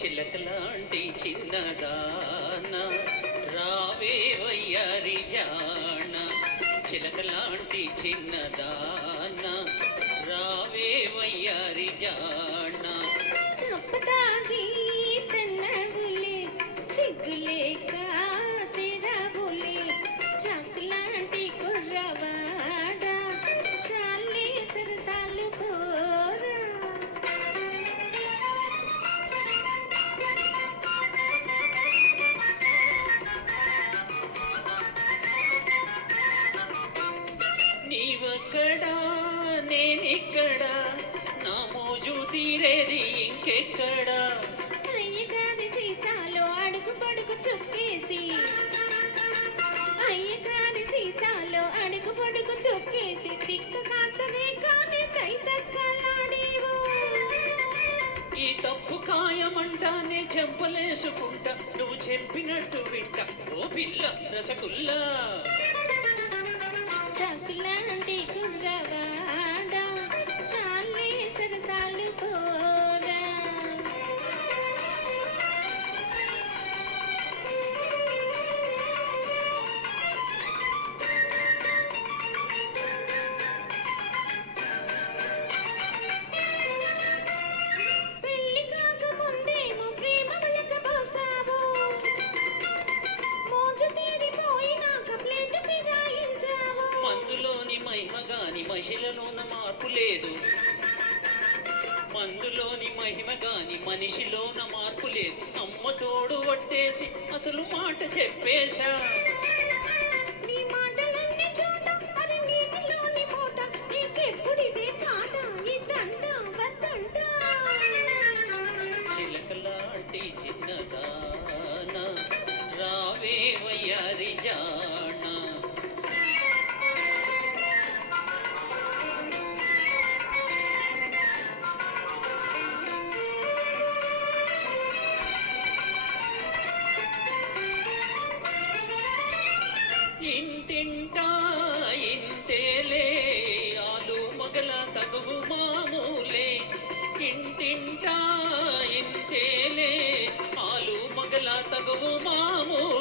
చిలకలాంటి చిన్నదాన రావే వయ్యారి జాణ చిలకలాంటి చిన్నదాన రావే వయ్యారి జాణ తప్పదాగి తన్నవులే సిగ్గులేక చిరవులే చాకులాంటి కుర్రవాడ చాలే సరసాలు పోరా నీవక్కడా నేనిక్కడా నా మోజు తీరేది ఇంకెక్కడా అయ్యగారి సీసాలో అడుగు పడుగు చుక్కేసి అయ్యగారి సీసాలో అడుగు పడుగు చుక్కేసి తిక్క కాస్త రేగానే తైతక్కలాడేవో ఈ తప్పు ఖాయమంటానే చెంపలేసుకుంటా నువ్వు చెప్పినట్టు వింటా ఓ పిల్ల రసగుల్లా చాకులాంటి కుర్రవాడ చాలే సరసాలు పోరా పెళ్లి కాకముందేమో ప్రేమ వలక పోసావు మోజు తీరిపోయినాక ప్లేట్ ఫిరాయించావు మందులోని మహిమ గాని మహిళలోన మార్పు లేదు మందులోని మహిమ గాని మనిషిలోన మార్పు లేదు అమ్మ తోడు ఒట్టేసి అసలు మాట చెప్పేశా నీ మాటలన్నీ చోట అది నీటిలోని మూట నీకెప్పుడిదే పాట ఇదంట వద్దంట చిలకలాంటి చిన్నదాన రావే వయ్యారి జాణ ఇంటింటా ఇంతేలే ఆలు మగల తగువు మామూలే ఇంటింటా ఇంతేలే ఆలు మగల తగువు మామూలే